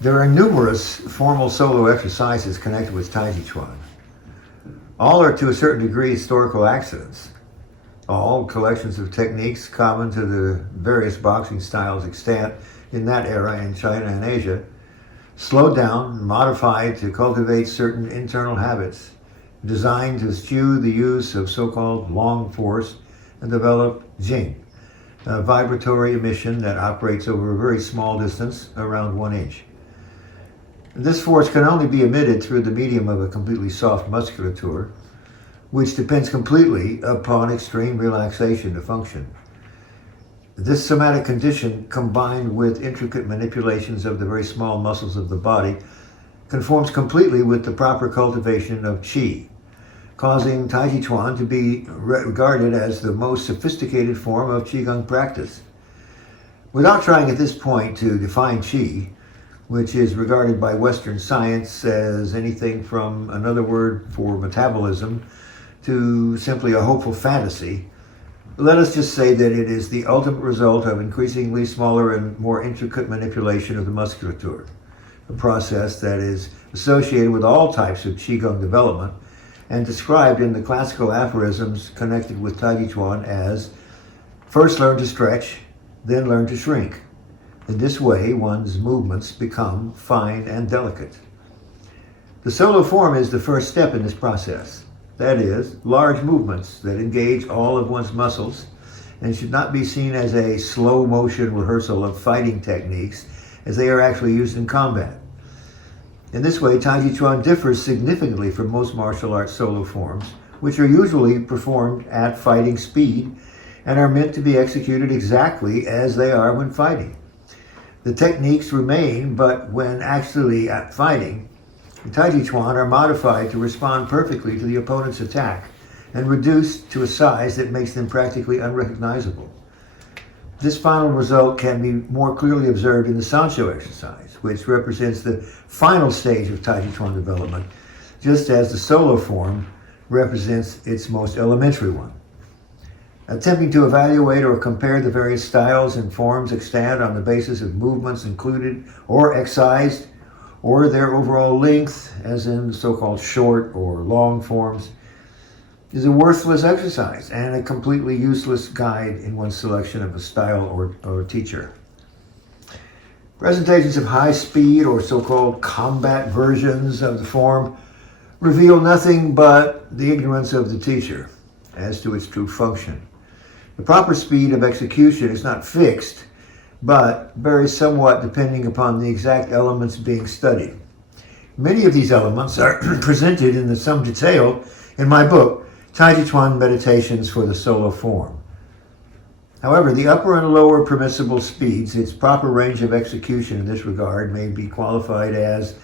There are numerous formal solo exercises connected with Taijiquan. All are to a certain degree historical accidents. All collections of techniques common to the various boxing styles extant in that era in China and Asia, slowed down, modified to cultivate certain internal habits, designed to eschew the use of so-called long force and develop jing, a vibratory emission that operates over a very small distance, around 1 inch. This force can only be emitted through the medium of a completely soft musculature, which depends completely upon extreme relaxation to function. This somatic condition, combined with intricate manipulations of the very small muscles of the body, conforms completely with the proper cultivation of qi, causing Taijiquan to be regarded as the most sophisticated form of qigong practice. Without trying at this point to define qi, which is regarded by Western science as anything from another word for metabolism to simply a hopeful fantasy, let us just say that it is the ultimate result of increasingly smaller and more intricate manipulation of the musculature, a process that is associated with all types of qigong development and described in the classical aphorisms connected with Taijiquan as first learn to stretch, then learn to shrink. In this way, one's movements become fine and delicate. The solo form is the first step in this process. That is, large movements that engage all of one's muscles and should not be seen as a slow motion rehearsal of fighting techniques as they are actually used in combat. In this way, Taijiquan differs significantly from most martial arts solo forms, which are usually performed at fighting speed and are meant to be executed exactly as they are when fighting. The techniques remain, but when actually at fighting, the Taijiquan are modified to respond perfectly to the opponent's attack and reduced to a size that makes them practically unrecognizable. This final result can be more clearly observed in the Sancho exercise, which represents the final stage of Taijiquan development, just as the solo form represents its most elementary one. Attempting to evaluate or compare the various styles and forms extant on the basis of movements included or excised, or their overall length, as in the so-called short or long forms, is a worthless exercise and a completely useless guide in one's selection of a style or teacher. Presentations of high speed or so-called combat versions of the form reveal nothing but the ignorance of the teacher as to its true function. The proper speed of execution is not fixed, but varies somewhat depending upon the exact elements being studied. Many of these elements are presented in some detail in my book, Taijiquan Meditations for the Solo Form. However, the upper and lower permissible speeds, its proper range of execution in this regard may be qualified as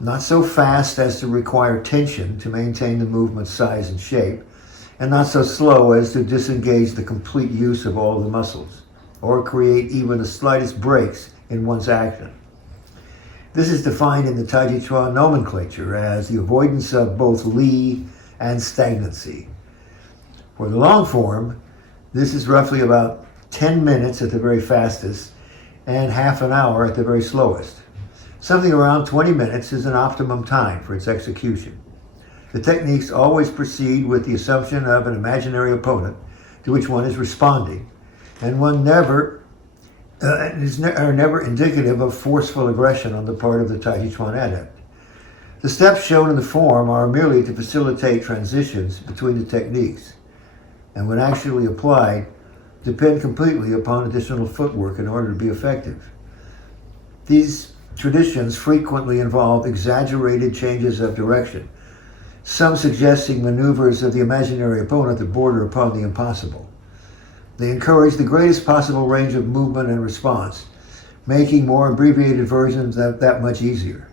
not so fast as to require tension to maintain the movement's size and shape, and not so slow as to disengage the complete use of all the muscles, or create even the slightest breaks in one's action. This is defined in the Taijiquan nomenclature as the avoidance of both li and stagnancy. For the long form, this is roughly about 10 minutes at the very fastest and half an hour at the very slowest. Something around 20 minutes is an optimum time for its execution. The techniques always proceed with the assumption of an imaginary opponent to which one is responding, and one are never indicative of forceful aggression on the part of the Taijiquan adept. The steps shown in the form are merely to facilitate transitions between the techniques, and when actually applied, depend completely upon additional footwork in order to be effective. These traditions frequently involve exaggerated changes of direction, some suggesting maneuvers of the imaginary opponent that border upon the impossible. They encourage the greatest possible range of movement and response, making more abbreviated versions that much easier.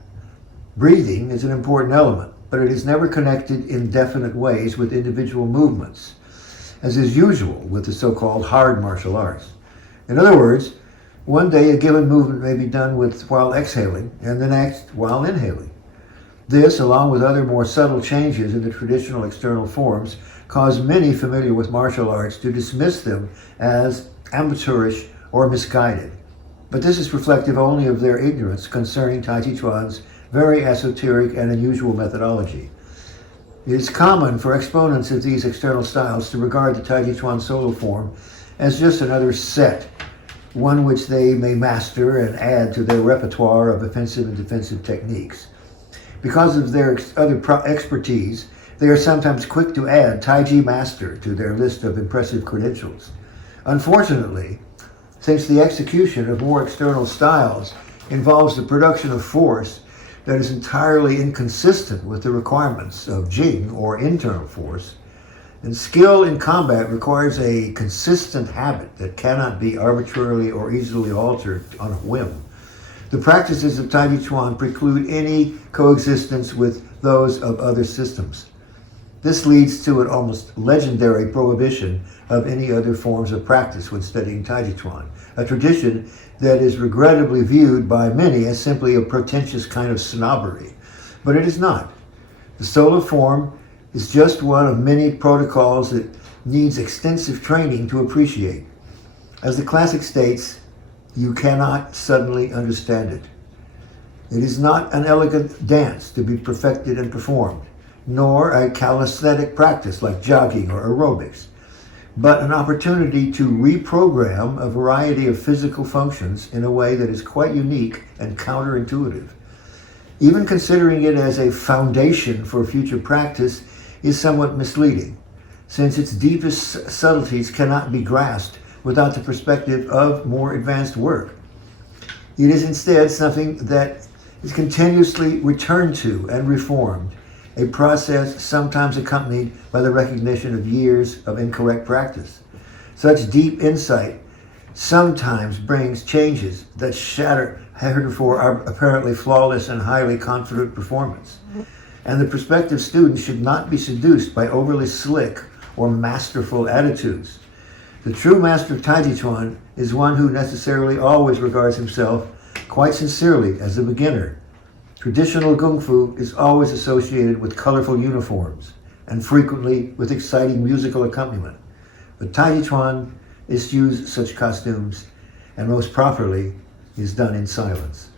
Breathing is an important element, but it is never connected in definite ways with individual movements, as is usual with the so-called hard martial arts. In other words, one day a given movement may be done while exhaling, and the next while inhaling. This, along with other more subtle changes in the traditional external forms, cause many familiar with martial arts to dismiss them as amateurish or misguided. But this is reflective only of their ignorance concerning Taijiquan's very esoteric and unusual methodology. It is common for exponents of these external styles to regard the Taijiquan solo form as just another set, one which they may master and add to their repertoire of offensive and defensive techniques. Because of their other expertise, they are sometimes quick to add Taiji Master to their list of impressive credentials. Unfortunately, since the execution of more external styles involves the production of force that is entirely inconsistent with the requirements of Jing, or internal force, and skill in combat requires a consistent habit that cannot be arbitrarily or easily altered on a whim, the practices of Taijiquan preclude any coexistence with those of other systems. This leads to an almost legendary prohibition of any other forms of practice when studying Taijiquan, a tradition that is regrettably viewed by many as simply a pretentious kind of snobbery. But it is not. The solo form is just one of many protocols that needs extensive training to appreciate. As the classic states, you cannot suddenly understand it. It is not an elegant dance to be perfected and performed, nor a calisthenic practice like jogging or aerobics, but an opportunity to reprogram a variety of physical functions in a way that is quite unique and counterintuitive. Even considering it as a foundation for future practice is somewhat misleading, since its deepest subtleties cannot be grasped without the perspective of more advanced work. It is instead something that is continuously returned to and reformed, a process sometimes accompanied by the recognition of years of incorrect practice. Such deep insight sometimes brings changes that shatter heretofore apparently flawless and highly confident performance. And the prospective student should not be seduced by overly slick or masterful attitudes. The true master of Taijiquan is one who necessarily always regards himself quite sincerely as a beginner. Traditional Kung Fu is always associated with colorful uniforms and frequently with exciting musical accompaniment. But Taijiquan eschews such costumes and most properly is done in silence.